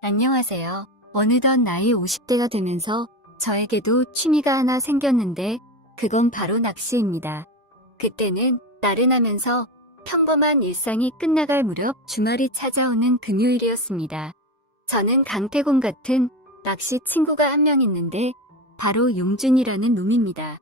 안녕하세요. 어느덧 나이 50대가 되면서 저에게도 취미가 하나 생겼는데 그건 바로 낚시입니다. 그때는 나른하면서 평범한 일상이 끝나갈 무렵 주말이 찾아오는 금요일이었습니다. 저는 강태공 같은 낚시 친구가 한 명 있는데 바로 용준이라는 놈입니다.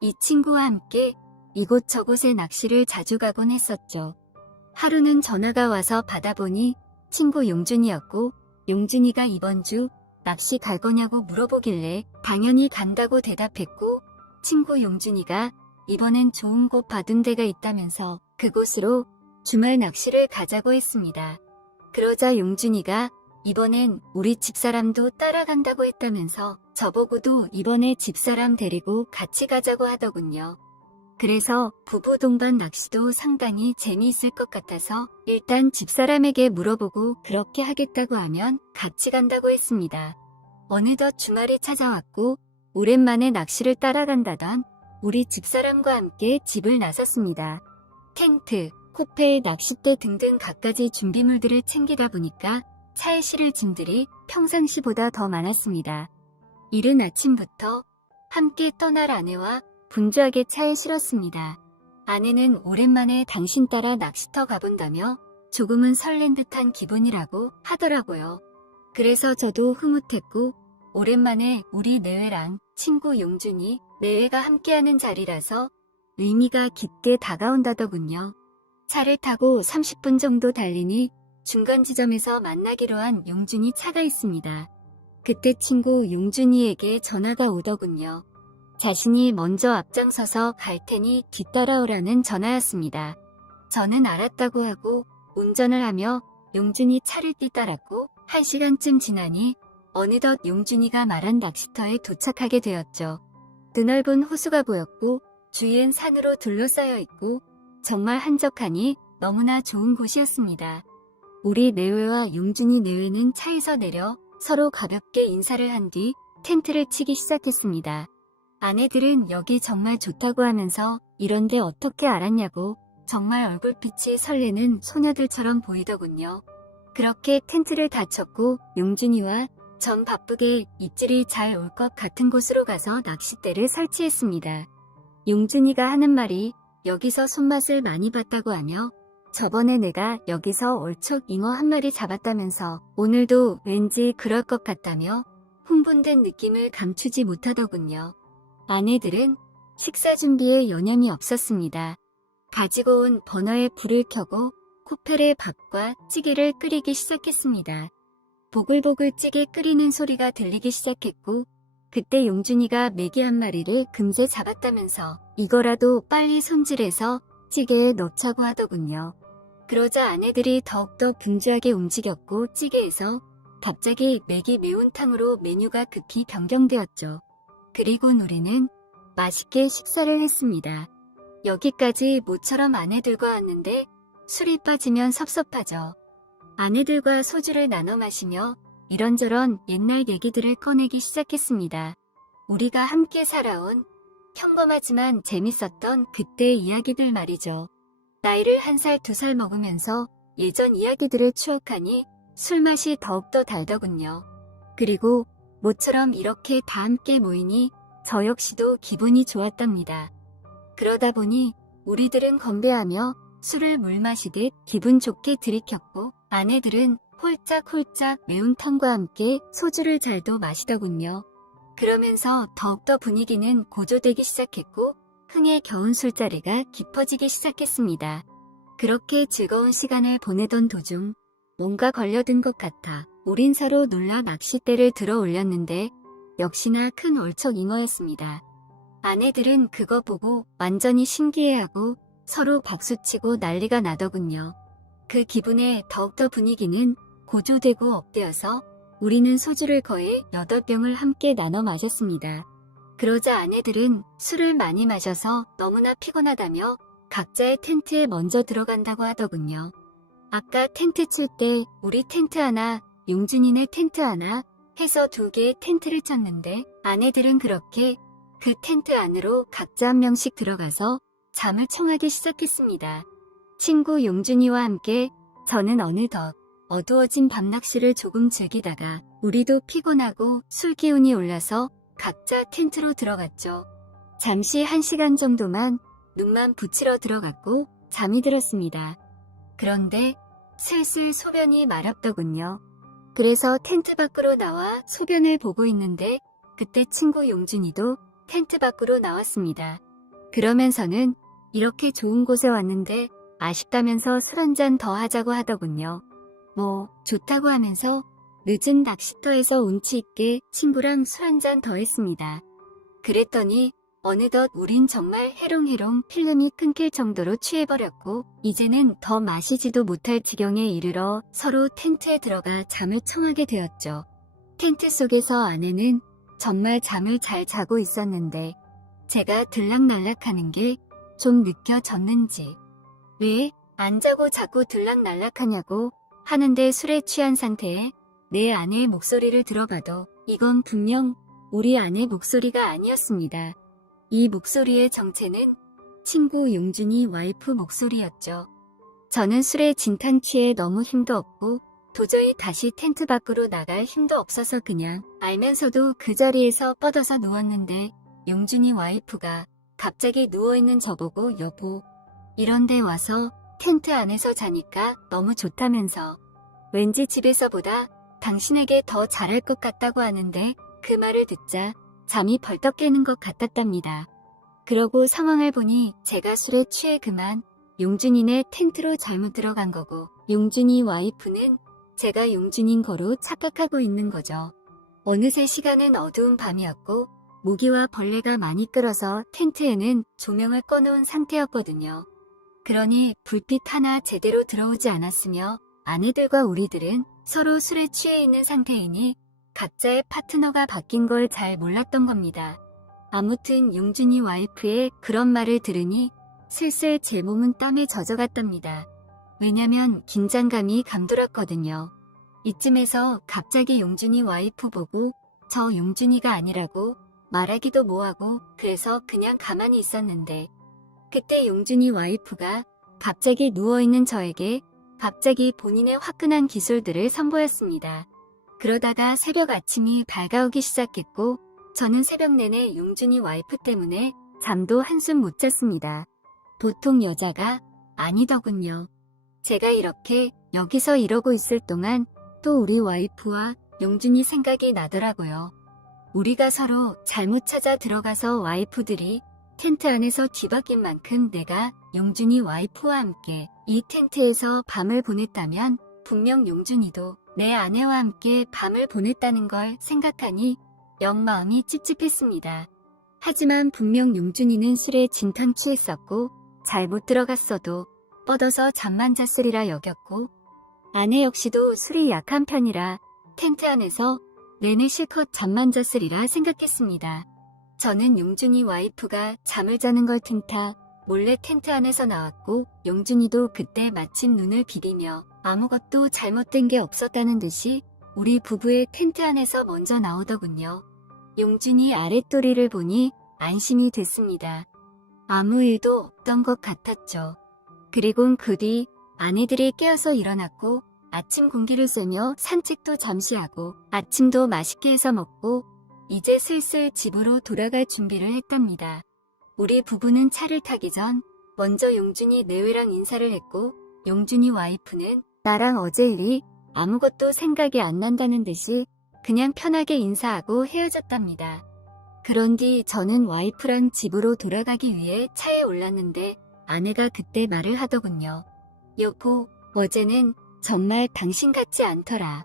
이 친구와 함께 이곳저곳에 낚시를 자주 가곤 했었죠. 하루는 전화가 와서 받아보니 친구 용준이었고 용준이가 이번 주 낚시 갈 거냐고 물어보길래 당연히 간다고 대답했고 친구 용준이가 이번엔 좋은 곳 받은 데가 있다면서 그곳으로 주말 낚시를 가자고 했습니다. 그러자 용준이가 이번엔 우리 집사람도 따라간다고 했다면서 저보고도 이번에 집사람 데리고 같이 가자고 하더군요. 그래서 부부 동반 낚시도 상당히 재미있을 것 같아서 일단 집사람에게 물어보고 그렇게 하겠다고 하면 같이 간다고 했습니다. 어느덧 주말이 찾아왔고 오랜만에 낚시를 따라간다던 우리 집사람과 함께 집을 나섰습니다. 텐트, 코펠, 낚싯대 등등 갖가지 준비물들을 챙기다 보니까 차에 실을 짐들이 평상시보다 더 많았습니다. 이른 아침부터 함께 떠날 아내와 분주하게 차에 실었습니다. 아내는 오랜만에 당신 따라 낚시터 가본다며 조금은 설렌 듯한 기분이라고 하더라고요. 그래서 저도 흐뭇했고 오랜만에 우리 내외랑 친구 용준이 내외가 함께하는 자리라서 의미가 깊게 다가온다더군요. 차를 타고 30분 정도 달리니 중간 지점에서 만나기로 한 용준이 차가 있습니다. 그때 친구 용준이에게 전화가 오더군요. 자신이 먼저 앞장서서 갈 테니 뒤따라오라는 전화였습니다. 저는 알았다고 하고 운전을 하며 용준이 차를 뒤따랐고 1시간쯤 지나니 어느덧 용준이가 말한 낚시터에 도착하게 되었죠. 드넓은 호수가 보였고 주위엔 산으로 둘러싸여 있고 정말 한적하니 너무나 좋은 곳이었습니다. 우리 내외와 용준이 내외는 차에서 내려 서로 가볍게 인사를 한 뒤 텐트를 치기 시작했습니다. 아내들은 여기 정말 좋다고 하면서 이런데 어떻게 알았냐고 정말 얼굴빛이 설레는 소녀들처럼 보이더군요. 그렇게 텐트를 다 쳤고 용준이와 전 바쁘게 입질이 잘 올 것 같은 곳으로 가서 낚싯대를 설치했습니다. 용준이가 하는 말이 여기서 손맛을 많이 봤다고 하며 저번에 내가 여기서 얼척 잉어 한 마리 잡았다면서 오늘도 왠지 그럴 것 같다며 흥분된 느낌을 감추지 못하더군요. 아내들은 식사 준비에 여념이 없었습니다. 가지고 온 버너에 불을 켜고 코펠에 밥과 찌개를 끓이기 시작했습니다. 보글보글 찌개 끓이는 소리가 들리기 시작했고 그때 용준이가 메기 한 마리를 금세 잡았다면서 이거라도 빨리 손질해서 찌개에 넣자고 하더군요. 그러자 아내들이 더욱더 분주하게 움직였고 찌개에서 갑자기 메기 매운탕으로 메뉴가 급히 변경되었죠. 그리고 우리는 맛있게 식사를 했습니다. 여기까지 모처럼 아내들과 왔는데 술이 빠지면 섭섭하죠. 아내들과 소주를 나눠 마시며 이런저런 옛날 얘기들을 꺼내기 시작했습니다. 우리가 함께 살아온 평범하지만 재밌었던 그때의 이야기들 말이죠. 나이를 1살, 2살 먹으면서 예전 이야기들을 추억하니 술맛이 더욱더 달더군요. 그리고 모처럼 이렇게 다 함께 모이니 저 역시도 기분이 좋았답니다. 그러다 보니 우리들은 건배하며 술을 물 마시듯 기분 좋게 들이켰고 아내들은 홀짝홀짝 매운탕과 함께 소주를 잘도 마시더군요. 그러면서 더욱더 분위기는 고조되기 시작했고 흥에 겨운 술자리가 깊어지기 시작했습니다. 그렇게 즐거운 시간을 보내던 도중 뭔가 걸려든 것 같아 우린 서로 놀라 낚싯대를 들어 올렸는데 역시나 큰 얼척잉어였습니다. 아내들은 그거 보고 완전히 신기해하고 서로 박수치고 난리가 나더군요. 그 기분에 더욱더 분위기는 고조되고 업되어서 우리는 소주를 거의 8병을 함께 나눠 마셨습니다. 그러자 아내들은 술을 많이 마셔서 너무나 피곤하다며 각자의 텐트에 먼저 들어간다고 하더군요. 아까 텐트 칠 때 우리 텐트 하나, 용준이네 텐트 하나 해서 2개의 텐트를 쳤는데 아내들은 그렇게 그 텐트 안으로 각자 한 명씩 들어가서 잠을 청하기 시작했습니다. 친구 용준이와 함께 저는 어느덧 어두워진 밤낚시를 조금 즐기다가 우리도 피곤하고 술 기운이 올라서 각자 텐트로 들어갔죠. 잠시 1시간 정도만 눈만 붙이러 들어갔고 잠이 들었습니다. 그런데 슬슬 소변이 마렵더군요. 그래서 텐트 밖으로 나와 소변을 보고 있는데 그때 친구 용준이도 텐트 밖으로 나왔습니다. 그러면서는 이렇게 좋은 곳에 왔는데 아쉽다면서 술 한잔 더 하자고 하더군요. 뭐 좋다고 하면서 늦은 낚시터에서 운치 있게 친구랑 술 한잔 더 했습니다. 그랬더니 어느덧 우린 정말 해롱해롱 필름이 끊길 정도로 취해버렸고 이제는 더 마시지도 못할 지경에 이르러 서로 텐트에 들어가 잠을 청하게 되었죠. 텐트 속에서 아내는 정말 잠을 잘 자고 있었는데 제가 들락날락하는 게 좀 느껴졌는지 왜 안 자고 자꾸 들락날락하냐고 하는데 술에 취한 상태에 내 아내의 목소리를 들어봐도 이건 분명 우리 아내 목소리가 아니었습니다. 이 목소리의 정체는 친구 용준이 와이프 목소리였죠. 저는 술에 진탕 취해 너무 힘도 없고 도저히 다시 텐트 밖으로 나갈 힘도 없어서 그냥 알면서도 그 자리에서 뻗어서 누웠는데 용준이 와이프가 갑자기 누워있는 저보고 여보 이런데 와서 텐트 안에서 자니까 너무 좋다면서 왠지 집에서보다 당신에게 더 잘할 것 같다고 하는데 그 말을 듣자 잠이 벌떡 깨는 것 같았답니다. 그러고 상황을 보니 제가 술에 취해 그만 용준이네 텐트로 잘못 들어간 거고 용준이 와이프는 제가 용준인 거로 착각하고 있는 거죠. 어느새 시간은 어두운 밤이었고 모기와 벌레가 많이 끌어서 텐트에는 조명을 꺼놓은 상태였거든요. 그러니 불빛 하나 제대로 들어오지 않았으며 아내들과 우리들은 서로 술에 취해 있는 상태이니 각자의 파트너가 바뀐 걸 잘 몰랐던 겁니다. 아무튼 용준이 와이프의 그런 말을 들으니 슬슬 제 몸은 땀에 젖어갔답니다. 왜냐면 긴장감이 감돌았거든요. 이쯤에서 갑자기 용준이 와이프 보고 저 용준이가 아니라고 말하기도 뭐하고 그래서 그냥 가만히 있었는데 그때 용준이 와이프가 갑자기 누워있는 저에게 갑자기 본인의 화끈한 기술들을 선보였습니다. 그러다가 새벽 아침이 밝아오기 시작했고 저는 새벽 내내 용준이 와이프 때문에 잠도 한숨 못 잤습니다. 보통 여자가 아니더군요. 제가 이렇게 여기서 이러고 있을 동안 또 우리 와이프와 용준이 생각이 나더라고요. 우리가 서로 잘못 찾아 들어가서 와이프들이 텐트 안에서 뒤바뀐 만큼 내가 용준이 와이프와 함께 이 텐트에서 밤을 보냈다면 분명 용준이도 내 아내와 함께 밤을 보냈다는 걸 생각하니 영 마음이 찝찝했습니다. 하지만 분명 용준이는 술에 진탕 취했었고 잘못 들어갔어도 뻗어서 잠만 잤으리라 여겼고 아내 역시도 술이 약한 편이라 텐트 안에서 내내 실컷 잠만 잤으리라 생각했습니다. 저는 용준이 와이프가 잠을 자는 걸 틈타 몰래 텐트 안에서 나왔고 용준이도 그때 마침 눈을 비비며 아무것도 잘못된 게 없었다는 듯이 우리 부부의 텐트 안에서 먼저 나오더군요. 용준이 아랫도리를 보니 안심이 됐습니다. 아무 일도 없던 것 같았죠. 그리곤 그 뒤 아내들이 깨어서 일어났고 아침 공기를 쐬며 산책도 잠시 하고 아침도 맛있게 해서 먹고 이제 슬슬 집으로 돌아갈 준비를 했답니다. 우리 부부는 차를 타기 전 먼저 용준이 내외랑 인사를 했고 용준이 와이프는 나랑 어제 일이 아무것도 생각이 안 난다는 듯이 그냥 편하게 인사하고 헤어졌답니다. 그런 뒤 저는 와이프랑 집으로 돌아가기 위해 차에 올랐는데 아내가 그때 말을 하더군요. 여보, 어제는 정말 당신 같지 않더라.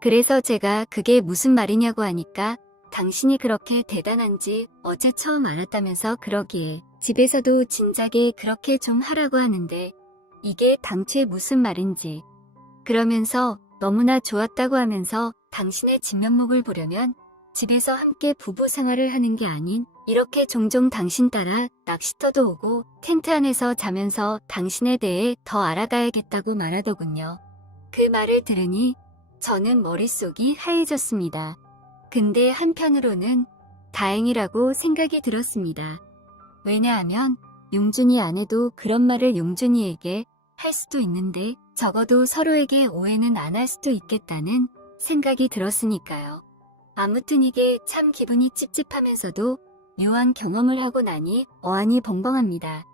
그래서 제가 그게 무슨 말이냐고 하니까 당신이 그렇게 대단한지 어제 처음 알았다면서 그러기에 집에서도 진작에 그렇게 좀 하라고 하는데 이게 당최 무슨 말인지 그러면서 너무나 좋았다고 하면서 당신의 진면목을 보려면 집에서 함께 부부 생활을 하는 게 아닌 이렇게 종종 당신 따라 낚시터도 오고 텐트 안에서 자면서 당신에 대해 더 알아가야겠다고 말하더군요. 그 말을 들으니 저는 머릿속이 하얘졌습니다. 근데 한편으로는 다행이라고 생각이 들었습니다. 왜냐하면 용준이 아내도 그런 말을 용준이에게 할 수도 있는데 적어도 서로에게 오해는 안 할 수도 있겠다는 생각이 들었으니까요. 아무튼 이게 참 기분이 찝찝하면서도 묘한 경험을 하고 나니 어안이 벙벙합니다.